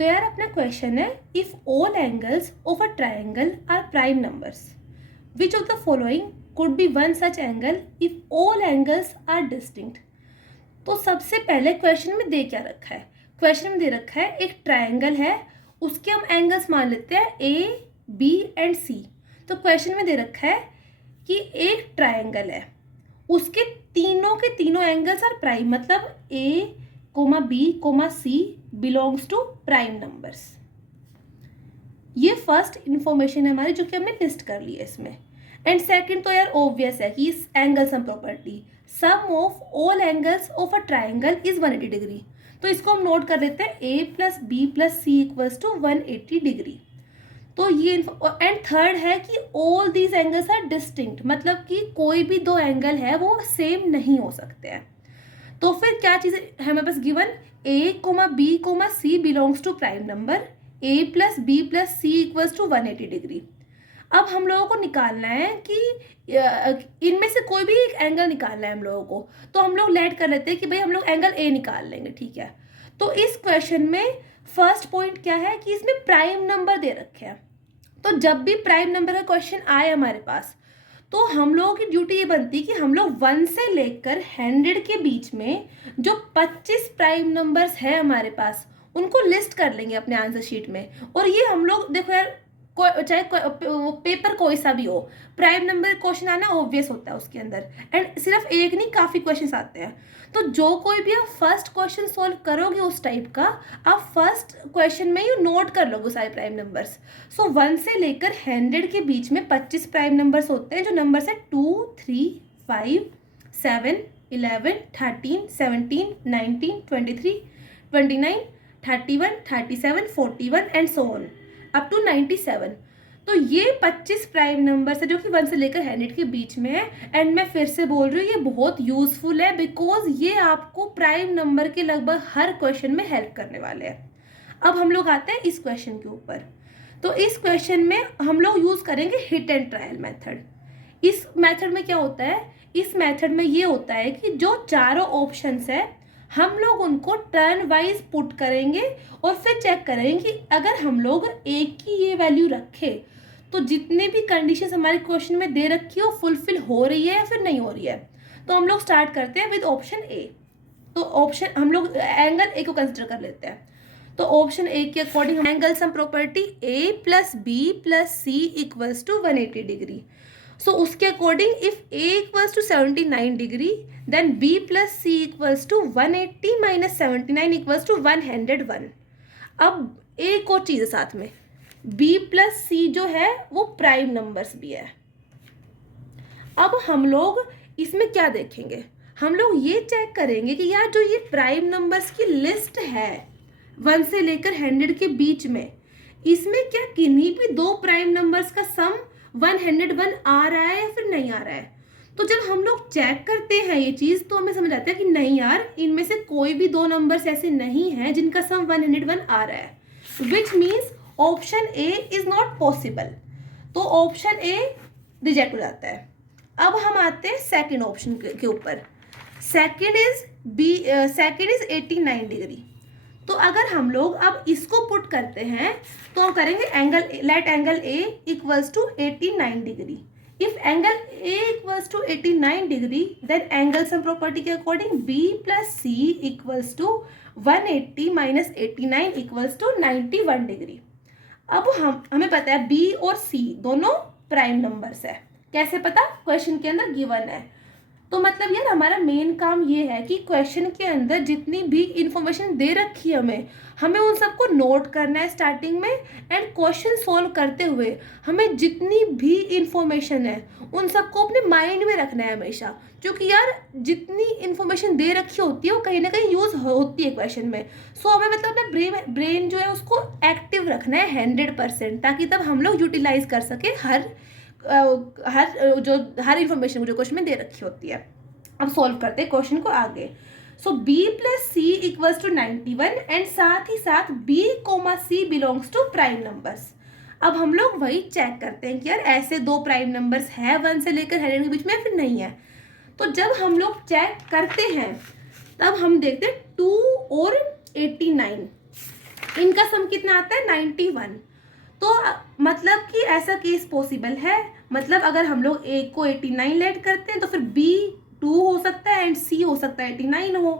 तो यार अपना क्वेश्चन है, if all angles of a triangle are prime numbers, which of the following could be one such angle if all angles are distinct. तो सबसे पहले question में दे क्या रखा है, क्वेश्चन में दे रखा है एक ट्राइंगल है, उसके हम एंगल्स मान लेते हैं ए बी एंड सी। तो क्वेश्चन में दे रखा है कि एक ट्राइंगल है, उसके तीनों के तीनों एंगल्स आर प्राइम, मतलब A comma B comma C belongs to prime numbers. ये फर्स्ट इंफॉर्मेशन है हमारी जो कि हमने लिस्ट कर ली है इसमें। एंड सेकंड तो यार ऑब्वियस है कि इस angle sum property, sum of all angles of a triangle is 180 degree. तो इसको हम नोट कर लेते हैं A plus B plus C equals to 180 degree. तो ये एंड थर्ड है कि all these angles are distinct, मतलब कि कोई भी दो एंगल है वो सेम नहीं हो सकते हैं। तो फिर क्या चीज़ है हमें बस given, A comma B comma C belongs to prime number, A plus B plus C equals to 180 degree. अब हम लोगों को निकालना है कि इनमें से कोई भी एक एंगल निकालना है हम लोगों को। तो हम लोग लेट कर लेते हैं कि भाई हम लोग एंगल ए निकाल लेंगे, ठीक है। तो इस क्वेश्चन में फर्स्ट पॉइंट क्या है कि इसमें प्राइम नंबर दे रखे हैं। तो जब भी प्राइम नंबर का क्वेश्चन आए हमारे पास, तो हम लोगों की ड्यूटी ये बनती है कि हम लोग 1 से लेकर 100 के बीच में जो 25 प्राइम नंबर्स है हमारे पास उनको लिस्ट कर लेंगे अपने आंसर शीट में। और ये हम लोग देखो यार, चाहे पेपर कोई सा भी हो, प्राइम नंबर क्वेश्चन आना ऑब्वियस होता है उसके अंदर। एंड सिर्फ एक नहीं, काफ़ी क्वेश्चंस आते हैं। तो जो कोई भी आप फर्स्ट क्वेश्चन सॉल्व करोगे उस टाइप का, आप फर्स्ट क्वेश्चन में ही नोट कर लोगे सारे प्राइम नंबर्स। सो 1 से लेकर 100 के बीच में 25 प्राइम नंबर्स होते हैं, जो नंबर्स है 2 3 5 7 11 13 17 19 23 29 31 37 41 and so on up to 97। तो ये 25 प्राइम नंबर्स है जो कि 1 से लेकर 100 के बीच में है। एंड मैं फिर से बोल रही हूँ, ये बहुत यूजफुल है बिकॉज ये आपको प्राइम नंबर के लगभग हर क्वेश्चन में हेल्प करने वाले हैं। अब हम लोग आते हैं इस क्वेश्चन के ऊपर। तो इस क्वेश्चन में हम लोग यूज करेंगे हिट एंड ट्रायल मेथड। इस मेथड में क्या होता है, इस मेथड में ये होता है कि जो चारों ऑप्शंस है हम लोग उनको टर्न वाइज पुट करेंगे और फिर चेक करेंगे कि अगर हम लोग एक की ये वैल्यू रखे तो जितने भी कंडीशंस हमारे क्वेश्चन में दे रखी हो फुलफिल हो रही है या फिर नहीं हो रही है। तो हम लोग स्टार्ट करते हैं विद ऑप्शन ए। तो ऑप्शन हम लोग एंगल ए को कंसिडर कर लेते हैं। तो ऑप्शन ए के according angle sum property A plus B plus C equals to 180 degree. So उसके according if A equals to 79 degree then B plus C equals to 180 minus 79 equals to 101। अब एक और चीज़ साथ में, बी प्लस सी जो है वो प्राइम नंबर्स भी है। अब हम लोग इसमें क्या देखेंगे, हम लोग ये चेक करेंगे कि यार जो ये प्राइम नंबर्स की लिस्ट है 1 से लेकर 100 के बीच में, इसमें क्या किन्हीं भी दो प्राइम नंबर्स का सम 101 आ रहा है या फिर नहीं आ रहा है। तो जब हम लोग चेक करते हैं ये चीज़ तो हमें समझ आता है कि नहीं यार, इनमें से कोई भी दो नंबर्स ऐसे नहीं हैं जिनका सम 101 आ रहा है, which means option A is not possible. तो ऑप्शन ए रिजेक्ट हो जाता है। अब हम आते हैं सेकेंड ऑप्शन के ऊपर। Second is 89 degree. तो अगर हम लोग अब इसको पुट करते हैं तो हम करेंगे angle, let angle A equals to 89 degree. If angle A equals to 89 degree then angle sum property के according B plus C equals to 180 minus 89 equals to 91 degree. अब हमें पता है बी और सी दोनों प्राइम नंबर्स है। कैसे पता, क्वेश्चन के अंदर गिवन है। तो मतलब यार हमारा मेन काम ये है कि क्वेश्चन के अंदर जितनी भी इंफॉर्मेशन दे रखी है हमें उन सबको नोट करना है स्टार्टिंग में। एंड क्वेश्चन सोल्व करते हुए हमें जितनी भी इंफॉर्मेशन है उन सबको अपने माइंड में रखना है हमेशा, क्योंकि यार जितनी इंफॉर्मेशन दे रखी होती है वो कहीं ना कहीं यूज होती है क्वेश्चन में। सो हमें मतलब अपना ब्रेन जो है उसको एक्टिव रखना है 100%, ताकि तब हम लोग यूटिलाइज कर सके हर इंफॉर्मेशन जो क्वेश्चन में दे रखी होती है। अब सॉल्व करते हैं क्वेश्चन को आगे। So b plus C equals to 91 and साथ ही साथ b comma C belongs to prime numbers. अब हम लोग वही चेक करते हैं कि यार ऐसे दो प्राइम नंबर्स है 1 से लेकर 100 के बीच में फिर नहीं है। तो जब हम लोग चेक करते हैं तब हम देखते हैं 2 और 89। इनका सम कितना आता है 91। तो मतलब कि ऐसा केस पॉसिबल है, मतलब अगर हम लोग ए को 89 लेट करते हैं तो फिर बी 2 हो सकता है एंड सी हो सकता है 89 हो।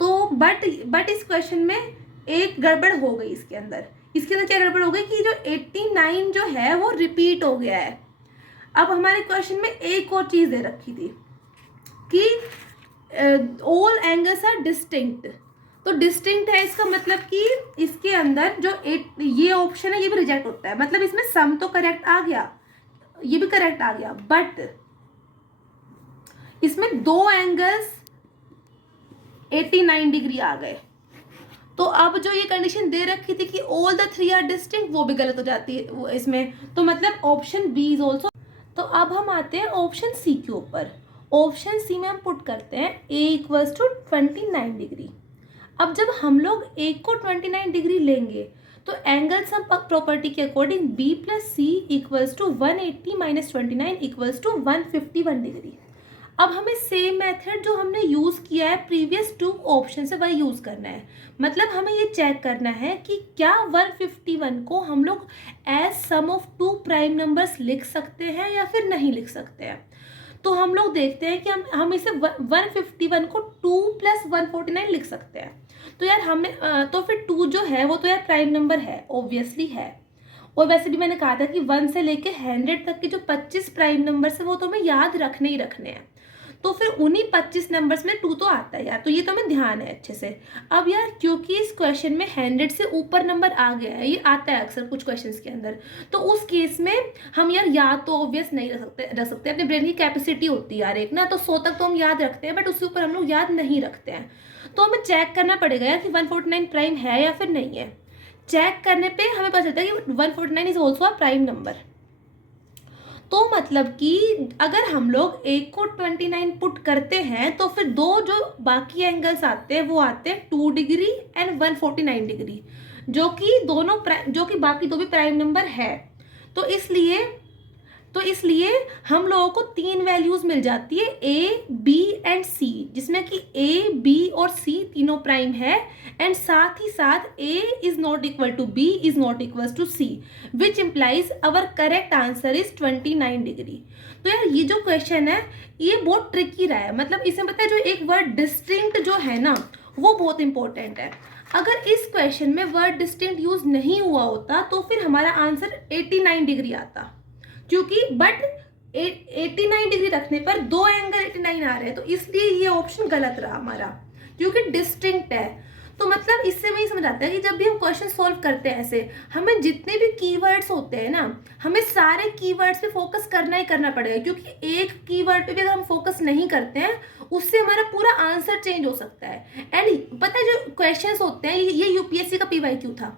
तो बट इस क्वेश्चन में एक गड़बड़ हो गई इसके अंदर क्या गड़बड़ हो गई कि जो 89 जो है वो रिपीट हो गया है। अब हमारे क्वेश्चन में एक और चीज दे रखी थी कि ऑल एंगल्स आर डिस्टिंक्ट। तो डिस्टिंक्ट है इसका मतलब कि इसके अंदर जो ये ऑप्शन है ये भी रिजेक्ट होता है, मतलब इसमें सम तो करेक्ट आ गया, ये भी करेक्ट आ गया, बट इसमें दो एंगल्स 89 डिग्री आ गए। तो अब जो ये कंडीशन दे रखी थी कि all the three are distinct, वो भी गलत हो जाती है वो इसमें। तो मतलब ऑप्शन बी इज ऑल्सो। तो अब हम आते हैं ऑप्शन सी के ऊपर। ऑप्शन सी में हम पुट करते हैं ए इक्वल्स टू 29 डिग्री। अब जब हम लोग ए को 29 डिग्री लेंगे तो एंगल सम प्रॉपर्टी के according B plus C equals to 180 minus 29 equals to 151 degree. अब हमें सेम मेथड जो हमने यूज़ किया है प्रीवियस 2 ऑप्शन से वही यूज़ करना है। मतलब हमें ये चेक करना है कि क्या 151 को हम लोग as sum of 2 prime numbers लिख सकते हैं या फिर नहीं लिख सकते हैं। तो हम लोग देखते हैं कि हम इसे 151 को 2 प्लस 149 लिख सकते हैं। तो यार हमने तो फिर 2 जो है वो तो यार प्राइम नंबर है, ऑब्वियसली है। और वैसे भी मैंने कहा था कि 1 से लेके 100 तक के जो 25 प्राइम नंबर्स है वो तो हमें याद रखने ही रखने हैं। तो फिर उन्हीं 25 नंबर्स में 2 तो आता है यार, तो ये तो हमें ध्यान है अच्छे से। अब यार क्योंकि इस क्वेश्चन में 100 से ऊपर नंबर आ गया है, ये आता है अक्सर कुछ क्वेश्चंस के अंदर, तो उस केस में हम यार याद तो ऑब्वियस नहीं रख सकते। अपने ब्रेन की कैपेसिटी होती है यार एक ना, तो 100 तक तो हम याद रखते हैं, बट उसके ऊपर हम लोग याद नहीं रखते हैं। तो हमें चेक करना पड़ेगा यार कि 149 प्राइम है या फिर नहीं है। चेक करने पे हमें पता चलता है कि 149 is also a prime number. तो मतलब कि अगर हम लोग एक को 29 पुट करते हैं तो फिर दो जो बाकी एंगल्स आते हैं वो आते हैं 2 डिग्री एंड 149 डिग्री, जो कि बाकी दो भी प्राइम नंबर है। तो इसलिए हम लोगों को 3 वैल्यूज मिल जाती है ए बी एंड सी, जिसमें कि ए बी और सी तीनों प्राइम है, एंड साथ ही साथ A is not equal to B is not equal to C, which implies our correct answer is 29 degree. तो यार ये जो क्वेश्चन है ये बहुत ट्रिकी रहा है, मतलब इसमें पता है जो एक वर्ड डिस्टिंक्ट जो है ना वो बहुत इंपॉर्टेंट है। अगर इस क्वेश्चन में वर्ड डिस्टिंक्ट यूज नहीं हुआ होता तो फिर हमारा आंसर 89 डिग्री आता, क्योंकि बट 89 डिग्री रखने पर दो एंगल 89 आ रहे हैं, तो इसलिए ये ऑप्शन गलत रहा हमारा, क्योंकि डिस्टिंक्ट है। तो मतलब इससे वही समझ आता है कि जब भी हम क्वेश्चन सॉल्व करते हैं ऐसे, हमें जितने भी कीवर्ड्स होते हैं ना, हमें सारे कीवर्ड्स पे फोकस करना ही करना पड़ेगा, क्योंकि एक कीवर्ड पे भी अगर हम फोकस नहीं करते हैं उससे हमारा पूरा आंसर चेंज हो सकता है। एंड पता है जो क्वेश्चंस होते हैं ये यूपीएससी का PYQ था,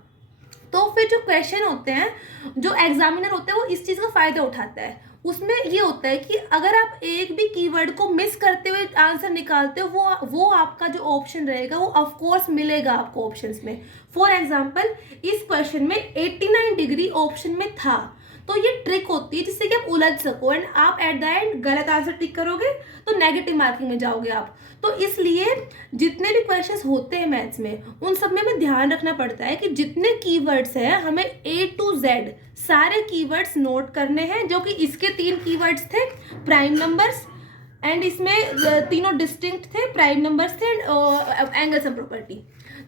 तो फिर जो क्वेश्चन होते हैं जो एग्जामिनर होते हैं वो इस चीज़ का फ़ायदा उठाता है। उसमें ये होता है कि अगर आप एक भी कीवर्ड को मिस करते हुए आंसर निकालते हो वो आपका जो ऑप्शन रहेगा वो ऑफ कोर्स मिलेगा आपको ऑप्शंस में। फॉर एग्जांपल इस क्वेश्चन में 89 डिग्री ऑप्शन में था, तो ये ट्रिक होती है जिससे कि आप उलझ सको एंड आप एट द एंड गलत आंसर टिक करोगे तो नेगेटिव मार्किंग में जाओगे आप। तो इसलिए जितने भी क्वेश्चंस होते हैं मैथ्स में उन सब में हमें ध्यान रखना पड़ता है कि जितने कीवर्ड्स हैं हमें A to Z सारे कीवर्ड्स नोट करने हैं, जो कि इसके 3 कीवर्ड्स थे प्राइम नंबर्स, एंड इसमें तीनों डिस्टिंक्ट थे, प्राइम नंबर्स थे एंड एंगल सम प्रॉपर्टी।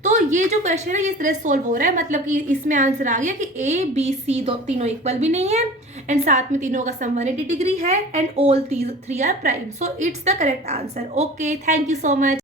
तो ये जो क्वेश्चन है ये इस तरह सॉल्व हो रहा है, मतलब कि इसमें आंसर आ गया कि ए बी सी तीनों इक्वल भी नहीं है, एंड साथ में तीनों का सम 180 डिग्री है, and all 3 are prime, so it's the correct answer. Okay, thank you so much.